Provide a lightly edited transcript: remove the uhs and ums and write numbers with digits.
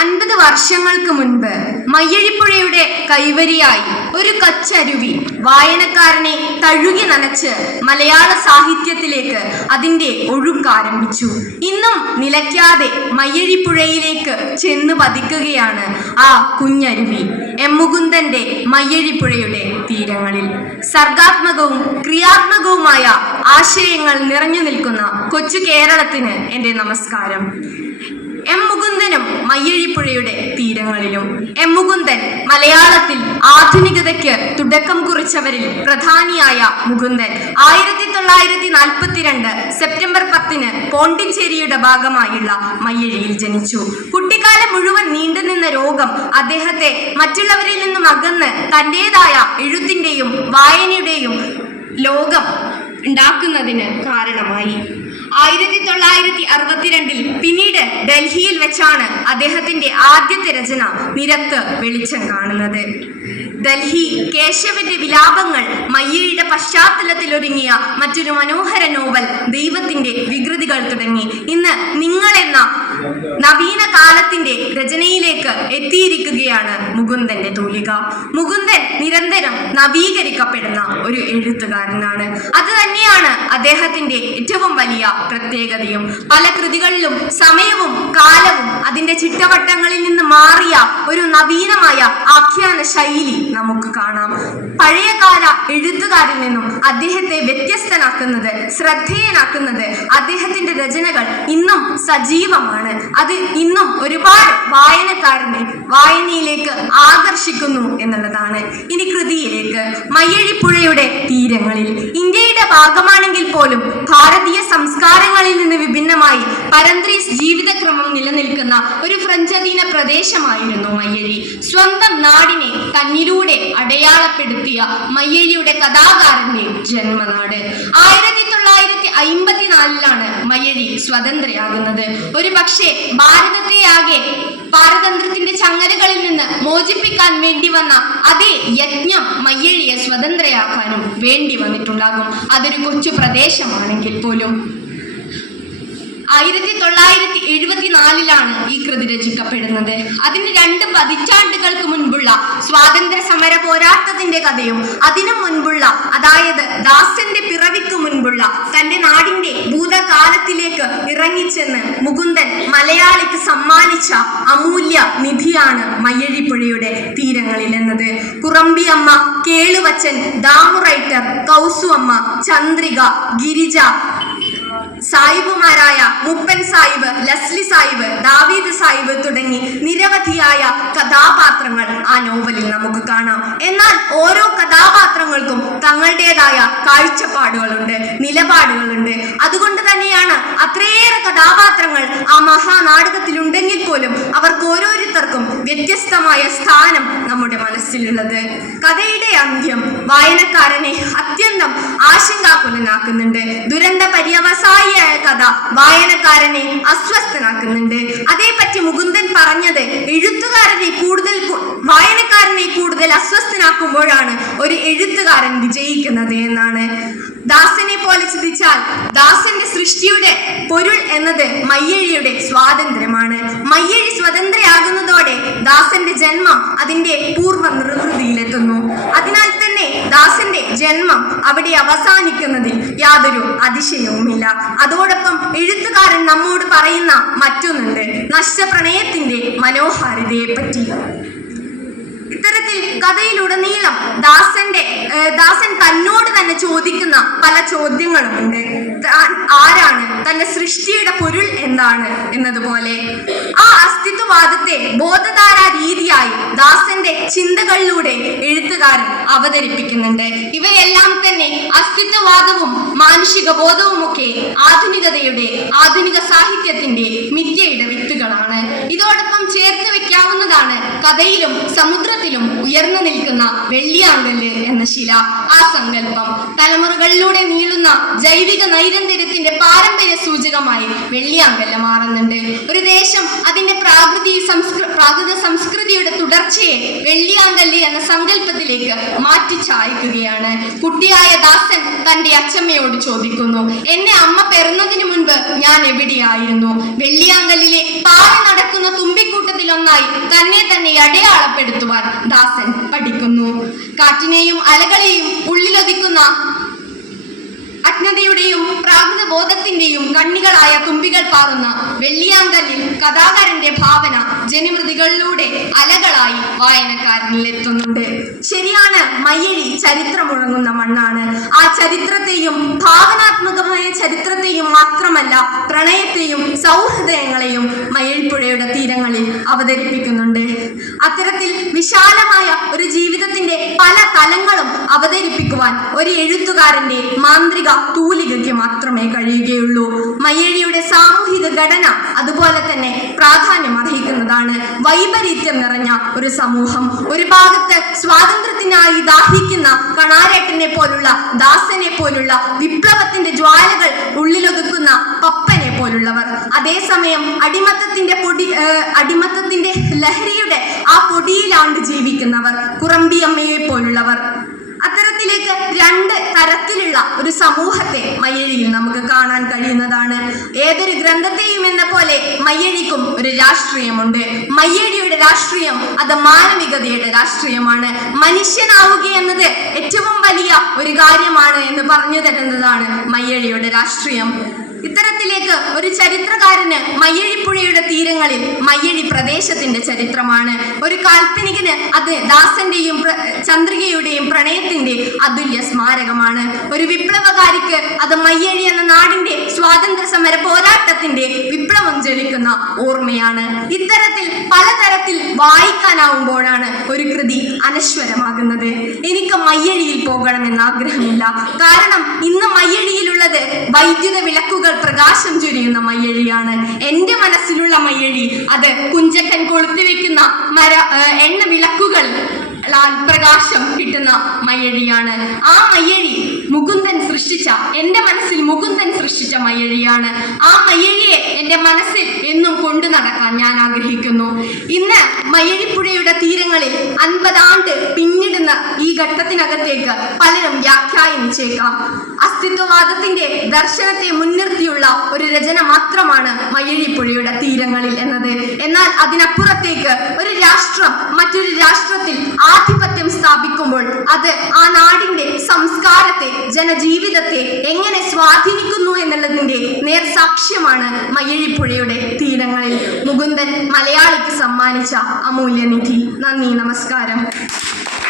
50 വർഷങ്ങൾക്ക് മുൻപ് മയ്യഴിപ്പുഴയുടെ കൈവരിയായി ഒരു കൊച്ചരുവി വായനക്കാരനെ തഴുകി നനച്ച് മലയാള സാഹിത്യത്തിലേക്ക് അതിൻ്റെ ഒഴുക്കാരംഭിച്ചു. ഇന്നും നിലയ്ക്കാതെ മയ്യഴിപ്പുഴയിലേക്ക് ചെന്ന് പതിക്കുകയാണ് ആ കുഞ്ഞരുവി. എം മുകുന്ദന്റെ മയ്യഴിപ്പുഴയുടെ തീരങ്ങളിൽ സർഗാത്മകവും ക്രിയാത്മകവുമായ ആശയങ്ങൾ നിറഞ്ഞു നിൽക്കുന്ന കൊച്ചു കേരളത്തിന് എൻ്റെ നമസ്കാരം. എം മുകുന്ദനും മയ്യഴിപ്പുഴയുടെ തീരങ്ങളിലും. എം മുകുന്ദൻ മലയാളത്തിൽ ആധുനികതയ്ക്ക് തുടക്കം കുറിച്ചവരിൽ പ്രധാനിയായ മുകുന്ദൻ 1942 സെപ്റ്റംബർ 10 പോണ്ടിച്ചേരിയുടെ ഭാഗമായുള്ള മയ്യഴിയിൽ ജനിച്ചു. കുട്ടിക്കാലം മുഴുവൻ നീണ്ടുനിന്ന രോഗം അദ്ദേഹത്തെ മറ്റുള്ളവരിൽ നിന്നും അകന്ന് തൻ്റെതായ എഴുത്തിൻ്റെയും വായനയുടെയും ലോകം ഉണ്ടാക്കുന്നതിന് കാരണമായി. 1962 പിന്നീട് ഡൽഹിയിൽ വെച്ചാണ് അദ്ദേഹത്തിന്റെ ആദ്യത്തെ രചന നിരത്ത് വെളിച്ചം കാണുന്നത്. ഡൽഹി കേശവന്റെ വിലാപങ്ങൾ മയ്യഴിയുടെ പശ്ചാത്തലത്തിൽ ഒരുങ്ങിയ മറ്റൊരു മനോഹര നോവൽ ദൈവത്തിന്റെ വികൃതികൾ തുടങ്ങി ഇന്ന് നിങ്ങൾ എന്ന നവീന കാലത്തിന്റെ രചനയിലേക്ക് എത്തിയിരിക്കുകയാണ് മുകുന്ദന്റെ തൂലിക. മുകുന്ദൻ നിരന്തരം നവീകരിക്കപ്പെടുന്ന ഒരു എഴുത്തുകാരനാണ്. അത് തന്നെയാണ് അദ്ദേഹത്തിന്റെ ഏറ്റവും വലിയ പ്രത്യേകതയും. പല കൃതികളിലും സമയവും കാലവും അതിന്റെ ചിട്ടവട്ടങ്ങളിൽ നിന്ന് മാറിയ ഒരു നവീനമായ ആഖ്യാന ശൈലി നമുക്ക് കാണാം. പഴയകാല എഴുത്തുകാരിൽ നിന്നും അദ്ദേഹത്തെ വ്യത്യസ്തനാക്കുന്നത്, ശ്രദ്ധേയനാക്കുന്നത് അദ്ദേഹത്തിന്റെ രചനകൾ ഇന്നും സജീവമാണ്. അത് ഇന്നും ഒരുപാട് വായനക്കാരനെ വായനയിലേക്ക് ആകർഷിക്കുന്നു എന്നുള്ളതാണ്. ഇനി കൃതിയിലേക്ക്. മയ്യഴിപ്പുഴയുടെ തീരങ്ങളിൽ. ഇന്ത്യയുടെ ഭാഗമാണെങ്കിൽ പോലും ഭാരതീയ സംസ്കാരങ്ങളിൽ നിന്ന് വിഭിന്നമായി പരന്ത്രീസ് ജീവിതക്രമം നിലനിൽക്കുന്ന ഒരു ഫ്രഞ്ച് അധീന പ്രദേശമായിരുന്നു മയ്യഴി. സ്വന്തം നാടിനെ തന്നിലൂടെ അടയാളപ്പെടുത്തിയ മയ്യഴിയുടെ കഥാകാരന്റെ ജന്മനാട്. 1954 മയ്യഴി സ്വതന്ത്രയാകുന്നത്. ഒരു പക്ഷേ ഭാരതത്തെയാകെ പാരതന്ത്ര്യത്തിന്റെ ചങ്ങലകളിൽ നിന്ന് മോചിപ്പിക്കാൻ വേണ്ടി വന്ന അതേ യജ്ഞം മയ്യഴിയെ സ്വതന്ത്രയാക്കാനും വേണ്ടി വന്നിട്ടുണ്ടാകും. അതൊരു കൊച്ചു പ്രദേശമാണെങ്കിൽ പോലും. 1974 ഈ കൃതി രചിക്കപ്പെടുന്നത്. അതിന് 2 പതിറ്റാണ്ടുകൾക്ക് മുൻപുള്ള സ്വാതന്ത്ര്യ സമര പോരാട്ടത്തിന്റെ കഥയും അതിനു മുൻപുള്ള, അതായത് ദാസന്റെ പിറവിക്ക് മുൻപുള്ള തന്റെ നാടിന്റെ ഭൂതകാലത്തിലേക്ക് ഇറങ്ങിച്ചെന്ന് മുകുന്ദൻ മലയാളിക്ക് സമ്മാനിച്ച അമൂല്യ നിധിയാണ് മയ്യഴിപ്പുഴയുടെ തീരങ്ങളിൽ എന്നത്. കുറമ്പി അമ്മ, കേളുവച്ചൻ, ദാമുറൈറ്റർ, കൗസു അമ്മ, ചന്ദ്രിക, ഗിരിജ, സായിബുമാരായ മുപ്പൻ സാഹിബ്, ലസ്ലി സാഹിബ്, ദാവീദ് സാഹിബ് തുടങ്ങി നിരവധിയായ കഥാപാത്രങ്ങൾ ആ നോവലിൽ നമുക്ക് കാണാം. എന്നാൽ ഓരോ കഥാപാത്രങ്ങൾക്കും തങ്ങളുടേതായ കാഴ്ചപ്പാടുകളുണ്ട്, നിലപാടുകളുണ്ട്. അതുകൊണ്ട് തന്നെയാണ് അത്രയേറെ കഥാപാത്രങ്ങൾ ആ മഹാനാടകത്തിലുണ്ടെങ്കിൽ പോലും അവർക്ക് ഓരോരുത്തർക്കും വ്യത്യസ്തമായ സ്ഥാനം നമ്മുടെ മനസ്സിലുള്ളത്. കഥയുടെ അന്ത്യം വായനക്കാരനെ അത്യന്തം ആശങ്കാകുലനാക്കുന്നുണ്ട്. ദുരന്ത പര്യവസായിയായ കഥ വായനക്കാരനെ അസ്വസ്ഥനാക്കുന്നുണ്ട്. അതേപറ്റി മുകുന്ദൻ പറഞ്ഞത് വായനക്കാരനെ കൂടുതൽ അസ്വസ്ഥനാക്കുമ്പോഴാണ് ഒരു എഴുത്തുകാരൻ വിജയിക്കുന്നത് എന്നാണ്. ദാസനെ പോലെ ചിന്തിച്ചാൽ ദാസന്റെ സൃഷ്ടിയുടെ പൊരുൾ എന്നത് മയ്യഴിയുടെ സ്വാതന്ത്ര്യമാണ്. മയ്യഴി സ്വതന്ത്രയാകുന്നതോടെ ദാസന്റെ ജന്മം അതിന്റെ പൂർവ്വ നിർവൃതിയിലെത്തുന്നു. അതിനാൽ തന്നെ ദാസന്റെ ജന്മം അവിടെ അവസാനിക്കുന്നതിൽ യാതൊരു അതിശയവുമില്ല. അതോടൊപ്പം എഴുത്തുകാരൻ നമ്മോട് പറയുന്ന മറ്റൊന്നുണ്ട്, നഷ്ടപ്രണയത്തിന്റെ മനോഹാരിതയെ പറ്റി. ഇത്തരത്തിൽ കഥയിലുടനീളം ദാസൻ തന്നോട് തന്നെ ചോദിക്കുന്ന പല ചോദ്യങ്ങളുമുണ്ട്. ആരാണ്, തന്റെ സൃഷ്ടിയുടെ പൊരുൾ എന്താണ് എന്നതുപോലെ ആ അസ്തിത്വവാദത്തെ ബോധധാരാ രീതിയായി ദാസന്റെ ചിന്തകളിലൂടെ എഴുത്തുകാരൻ അവതരിപ്പിക്കുന്നുണ്ട്. ഇവയെല്ലാം തന്നെ അസ്തിത്വവാദവും മാനുഷിക ബോധവുമൊക്കെ ആധുനിക സാഹിത്യത്തിന്റെ മിഥ്യയുടെ വിത്തുകളാണ്. ഇതോടൊപ്പം ചേർത്ത് വെക്കാവുന്നതാണ് കഥയിലും സമുദ്രത്തിലും ഉയർന്നു നിൽക്കുന്ന വെള്ളിയാങ്കല്ല് എന്ന ശില. ആ സങ്കല്പം തലമുറകളിലൂടെ നീളുന്ന ജൈവിക നൈരന്തര്യത്തിന്റെ പാരമ്പര്യ സൂചകമായി വെള്ളിയാങ്കല്ല് മാറുന്നുണ്ട്. ഒരു ദേശം അതിന്റെ പ്രാകൃത സംസ്കൃതിയുടെ തുടർച്ചയെ വെള്ളിയാങ്കല്ല് എന്ന സങ്കല്പത്തിലേക്ക് മാറ്റിച്ചായ്ക്കുകയാണ്. കുട്ടിയായ ദാസൻ തന്റെ അച്ചമ്മയോട് ചോദിക്കുന്നു, എന്നെ അമ്മ പിറന്നതിന് മുൻപ് ഞാൻ എവിടെയായിരുന്നു? വെള്ളിയാങ്കല്ലിലെ പാറി നടക്കുന്ന തുമ്പിക്കൂട്ടത്തിലൊന്നായി തന്നെ അടയാളപ്പെടുത്തുവാൻ ദാസൻ പഠിക്കുന്നു. കാറ്റിനെയും അലകളെയും ഉള്ളിലൊതുക്കുന്ന അജ്ഞതയുടെയും പ്രാകൃത ബോധത്തിന്റെയും കണ്ണികളായ തുമ്പികൾ പാറുന്ന വെള്ളിയാങ്കല്ലിൽ കഥാകാരന്റെ ഭാവന ജനമൃതികളിലൂടെ അലകളായി വായനക്കാരനിൽ എത്തുന്നുണ്ട്. ശരിയാണ്, മയ്യഴി ചരിത്രമുഴങ്ങുന്ന മണ്ണാണ്. ആ ചരിത്രത്തെയും ഭാവനാത്മകമായ ചരിത്രത്തെയും മാത്രമല്ല, പ്രണയത്തെയും സൗഹൃദങ്ങളെയും മയ്യഴിപ്പുഴയുടെ തീരങ്ങളിൽ അവതരിപ്പിക്കുന്നുണ്ട്. അത്തരത്തിൽ വിശാലമായ ഒരു ജീവിതത്തിന്റെ പല തലങ്ങളും അവതരിപ്പിക്കുവാൻ ഒരു എഴുത്തുകാരന്റെ മാന്ത്രിക തൂലികയ്ക്ക് മാത്രമേ കഴിയുകയുള്ളൂ. മയ്യഴിയുടെ സാമൂഹിക ഘടന അതുപോലെ തന്നെ പ്രാധാന്യം അർഹിക്കുന്നതാണ്. വൈപരീത്യം നിറഞ്ഞ ഒരു സമൂഹം. ഒരു ഭാഗത്ത് സ്വാതന്ത്ര്യത്തിനായി ദാഹിക്കുന്ന കണാരേട്ടനെ പോലുള്ള, ദാസനെ പോലുള്ള, വിപ്ലവത്തിന്റെ ജ്വാലകൾ ഉള്ളിലൊതുക്കുന്ന പപ്പനെ പോലുള്ളവർ. അതേസമയം അടിമത്തത്തിന്റെ ലഹരിയുടെ ആ പൊടിയിലാണ്ട് ജീവിക്കുന്നവർ, കുറമ്പിയമ്മയെ പോലുള്ളവർ. അത്തരത്തിലേക്ക് രണ്ട് തരത്തിലുള്ള ഒരു സമൂഹത്തെ മയ്യഴിയിൽ നമുക്ക് കാണാൻ കഴിയുന്നതാണ്. ഏതൊരു ഗ്രന്ഥത്തെയും എന്ന പോലെ മയ്യഴിക്കും ഒരു രാഷ്ട്രീയമുണ്ട്. മയ്യഴിയുടെ രാഷ്ട്രീയം അത് മാനവികതയുടെ രാഷ്ട്രീയമാണ്. മനുഷ്യനാവുക എന്നത് ഏറ്റവും വലിയ ഒരു കാര്യമാണ് എന്ന് പറഞ്ഞു തരുന്നതാണ് മയ്യഴിയുടെ രാഷ്ട്രീയം. ഇത്തരത്തിലേക്ക് ഒരു ചരിത്രകാരന് മയ്യഴിപ്പുഴയുടെ തീരങ്ങളിൽ മയ്യഴി പ്രദേശത്തിന്റെ ചരിത്രമാണ്. ഒരു കാൽപ്പനികന് അത് ദാസന്റെയും ചന്ദ്രികയുടെയും പ്രണയത്തിന്റെ അതുല്യ സ്മാരകമാണ്. ഒരു വിപ്ലവകാരിക്ക് അത് മയ്യഴി എന്ന നാടിന്റെ സ്വാതന്ത്ര്യ സമര പോരാട്ടത്തിന്റെ വിപ്ലവം ജ്വലിക്കുന്ന ഓർമ്മയാണ്. ഇത്തരത്തിൽ പലതരത്തിൽ വായിക്കാനാവുമ്പോഴാണ് ഒരു കൃതി അനശ്വരമാകുന്നത്. എനിക്ക് മയ്യഴിയിൽ പോകണമെന്ന് ആഗ്രഹമില്ല. കാരണം ഇന്ന് മയ്യഴിയിലുള്ളത് വൈദ്യുത വിളക്കുകൾ പ്രകാശം ചൊരിയുന്ന മയ്യഴിയാണ്. എന്റെ മനസ്സിലുള്ള മയ്യഴി അത് കുഞ്ചക്കൻ കൊളുത്തിവെക്കുന്ന എണ്ണ വിളക്കുകൾ പ്രകാശം കിട്ടുന്ന മയ്യഴിയാണ്. ആ മയ്യഴി മുകുന്ദൻ സൃഷ്ടിച്ച, എന്റെ മനസ്സിൽ മുകുന്ദൻ സൃഷ്ടിച്ച മയ്യഴിയാണ്. ആ മയ്യഴിയെ എന്റെ മനസ്സിൽ എന്നും കൊണ്ടു നടക്കാൻ ഞാൻ ആഗ്രഹിക്കുന്നു. ഇന്ന് മയ്യഴിപ്പുഴയുടെ തീരങ്ങളിൽ 50 ആണ്ട് പിന്നിടുന്ന ഈ ഘട്ടത്തിനകത്തേക്ക് പലരും വ്യാഖ്യാനിച്ചേക്കാം. അസ്തിത്വവാദത്തിന്റെ ദർശനത്തെ മുൻനിർത്തിയുള്ള ഒരു രചന മാത്രമാണ് മയ്യഴിപ്പുഴയുടെ തീരങ്ങളിൽ എന്നത്. എന്നാൽ അതിനപ്പുറത്തേക്ക് ഒരു രാഷ്ട്രം മറ്റൊരു രാഷ്ട്രത്തിൽ ആധിപത്യം സ്ഥാപിക്കുമ്പോൾ അത് ആ നാടിന്റെ സംസ്കാരത്തെ, ജനജീവിതത്തെ എങ്ങനെ സ്വാധീനിക്കുന്നു എന്നുള്ളതിന്റെ നേർസാക്ഷ്യമാണ് മയ്യഴിപ്പുഴയുടെ തീരങ്ങളിൽ മുകുന്ദൻ മലയാളിക്ക് സമ്മാനിച്ച അമൂല്യനിധി. നന്ദി, നമസ്കാരം.